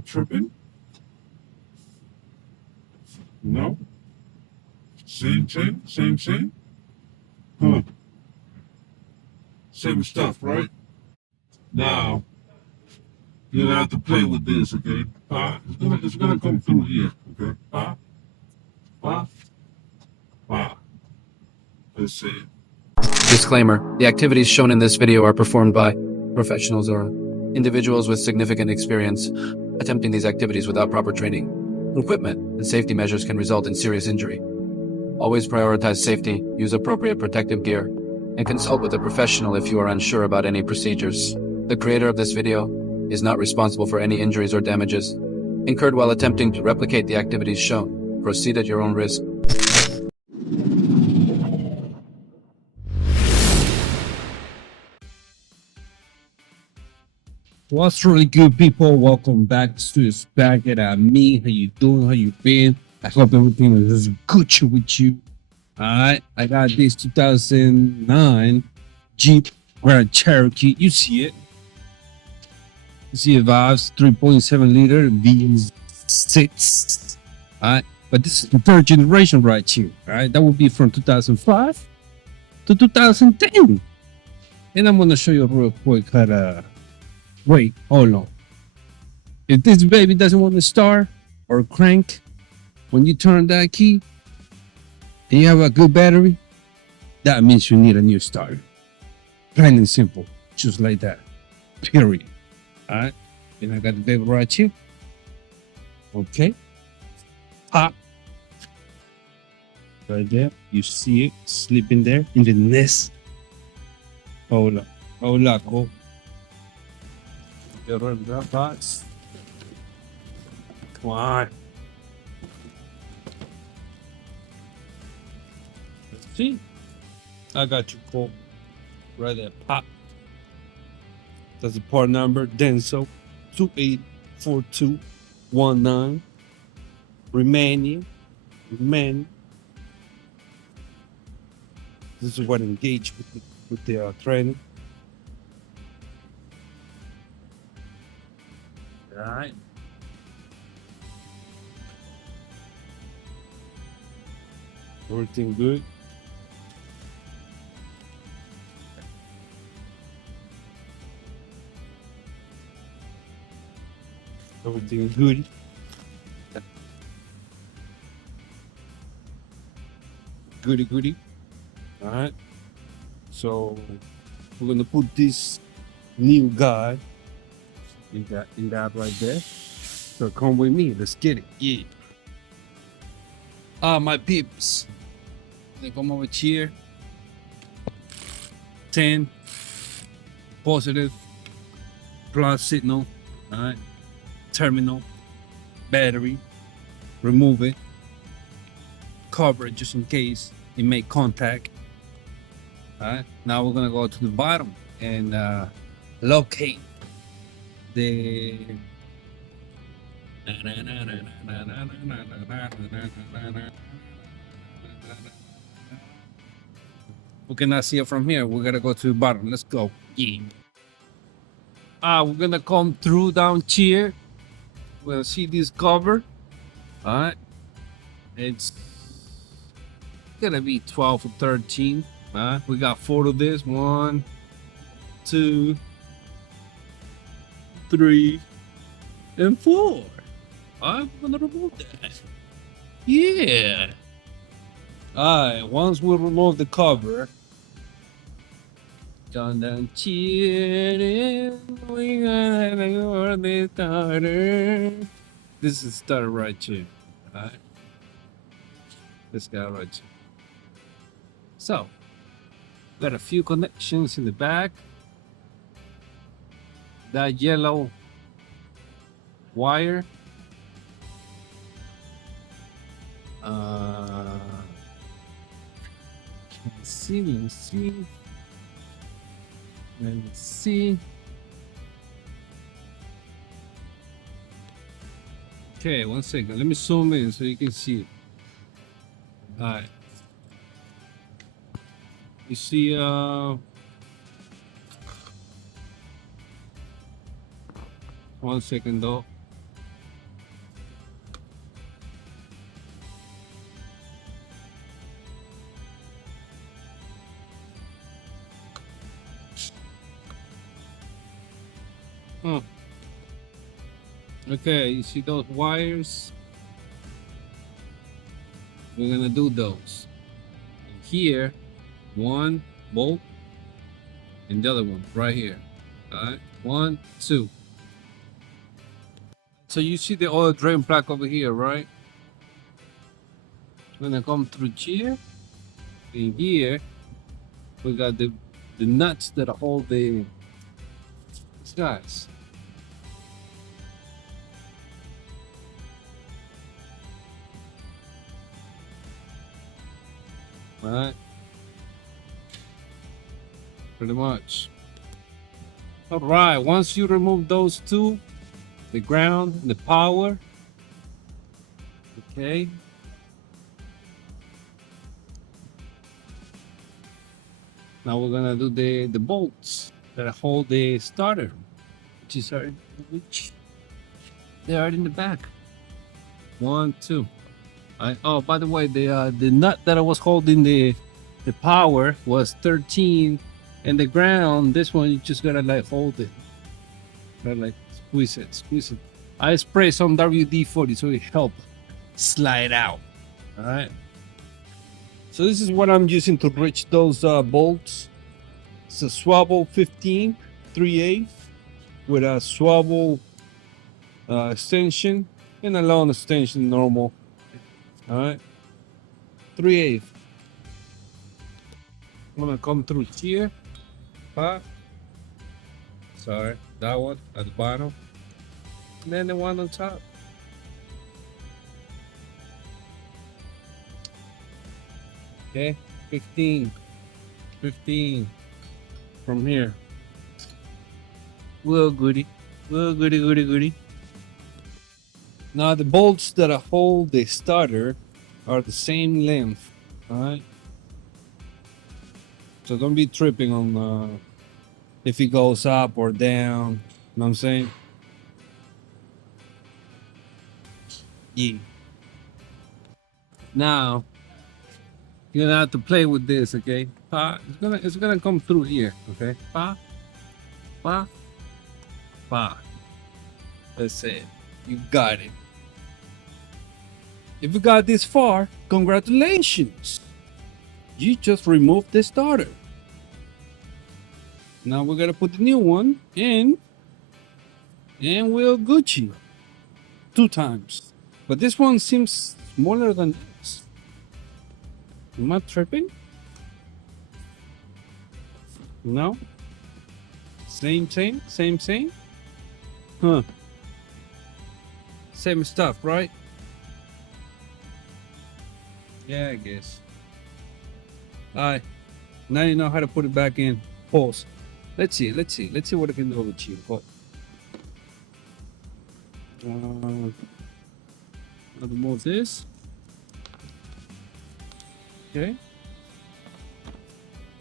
not tripping. No. Same thing, same thing. Same stuff, right? Now, you're gonna have to play with this, okay? It's gonna come through here, okay? Let's see. Disclaimer: the activities shown in this video are performed by professionals or individuals with significant experience. Attempting these activities without proper training, equipment, and safety measures can result in serious injury. Always prioritize safety, use appropriate protective gear, and consult with a professional if you are unsure about any procedures. The creator of this video is not responsible for any injuries or damages incurred while attempting to replicate the activities shown. Proceed at your own risk. What's really good, people? Welcome back to this back at me. How you doing? How you been? I hope everything is good with you. Alright, I got this 2009 Jeep Grand Cherokee. You see it. You see it vibes, 3.7 liter V6. Alright, but this is the third generation right here. Alright, that would be from 2005 to 2010. And I'm gonna show you real quick how to wait, hold on. If this baby doesn't want to start or crank, when you turn that key and you have a good battery, that means you need a new starter. Plain and simple, just like that. Period. Alright, and I got the baby right here. Okay. Pop. Right there. You see it sleeping there in the nest. Hold up, go. Get rid of that box. Come on. Let's see. I got you, Cole. Right there. Pop. That's the part number. Denso 284219. Remaining. This is what engaged with the training. Alright. Everything good. Everything good. Goody. Alright. So we're gonna put this new guy in that right there. So come with me, let's get it. Yeah. My peeps. They come over here. 10 positive plus signal. Alright. Terminal. Battery. Remove it. Cover it just in case it make contact. Alright. Now we're gonna go to the bottom and locate the we cannot see it from here. We gotta go to the bottom. Let's go. Yeah. We're gonna come through down here. We'll see this cover. Alright. It's gonna be 12 or 13. We got 4 of this. 1, 2, 3, and 4. I'm gonna remove that. Yeah. Alright, once we remove the cover, down here, we gonna the starter. This is starter right here. Alright. This guy right here. So, got a few connections in the back. That yellow wire. Let's see. Okay, 1 second. Let me zoom in so you can see it. Alright. You see, 1 second though. Okay, you see those wires? We're gonna do those. And here, one bolt, and the other one right here. All right, 1, 2. So you see the oil drain plug over here, right? Gonna come through here. In here, we got the nuts that hold these guys. All right. Pretty much. All right. Once you remove those two, the ground, the power. Okay. Now we're gonna do the bolts that hold the starter, which they are in the back. 1, 2. Oh, by the way, the nut that I was holding the power was 13, and the ground. This one you just gotta like hold it, gotta like squeeze it. I spray some WD-40 so it help slide out. All right. So this is what I'm using to reach those bolts. It's a swivel 15 3/8 with a swivel extension and a long extension normal. All right, 3/8. I'm gonna come through here. Sorry, that one at the bottom, and then the one on top. Okay, 15 from here. Well, goody. Now the bolts that hold the starter are the same length. All right. So don't be tripping on if it goes up or down. You know what I'm saying? Yeah. Now you're gonna have to play with this, okay? It's gonna come through here, okay? Pa. That's it. You got it. If you got this far, congratulations. You just removed the starter. Now we're gonna put the new one in, and we'll Gucci 2 times. But this one seems smaller than this. Am I tripping? No? Same? Huh. Same stuff, right? Yeah, I guess. Alright. Now you know how to put it back in. Pause. Let's see what I can do with you. I'll remove this. Okay.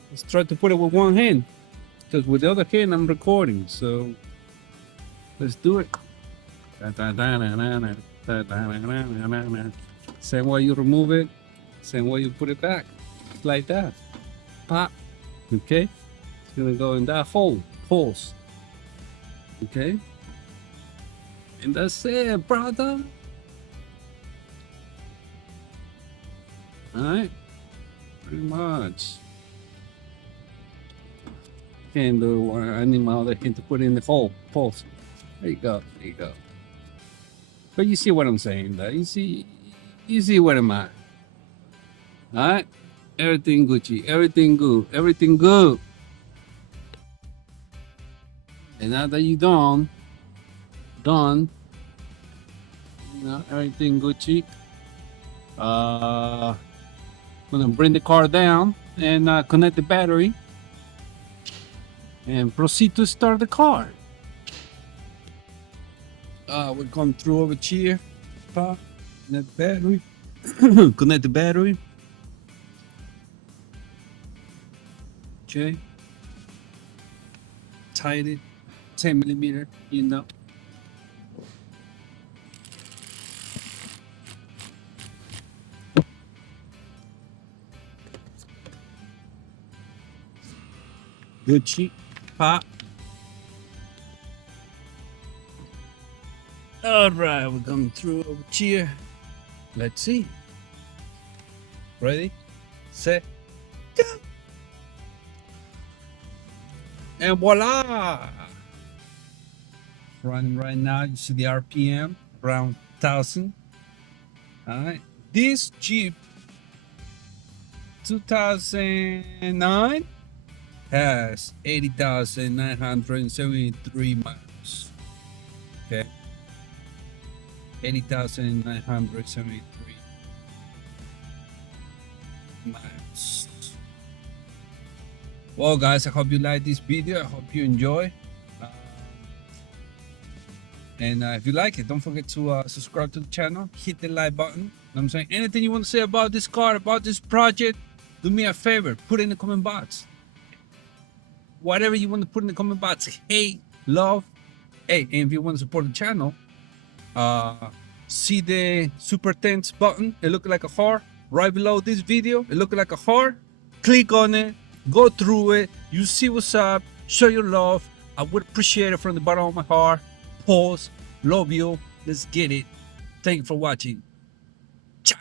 Let's try to put it with one hand, because with the other hand I'm recording. So let's do it. Same way you remove it, same way you put it back, like that. Pop. Okay. It's gonna go in that hole. Pulse. Okay. And that's it, brother. Alright. Pretty much. Can't do animal that can put in the hole. Pulse. There you go. But you see what I'm saying, though. You see what I'm at. Alright? Everything Gucci. Everything good. And now that you done, you know, everything Gucci. I'm gonna bring the car down and connect the battery and proceed to start the car. We'll come through over here, connect the battery, connect the battery. Okay, tight it, 10 millimeter, you know. Gucci, pop. All right, we're going through over here. Let's see. Ready, set, go. And voila! Running right now. You see the RPM around 1,000. All right. This Jeep 2009 has 80,973 miles. Okay. 80,973 miles. Well, guys, I hope you like this video. I hope you enjoy. And if you like it, don't forget to subscribe to the channel, hit the like button. You know what I'm saying? Anything you want to say about this car, about this project, do me a favor, put it in the comment box. Whatever you want to put in the comment box, hate, love. Hey, and if you want to support the channel, see the super thanks button. It looks like a heart right below this video. It looks like a heart. Click on it, go through it. You see what's up. Show your love. I would appreciate it from the bottom of my heart. Pause. Love you. Let's get it. Thank you for watching. Ciao.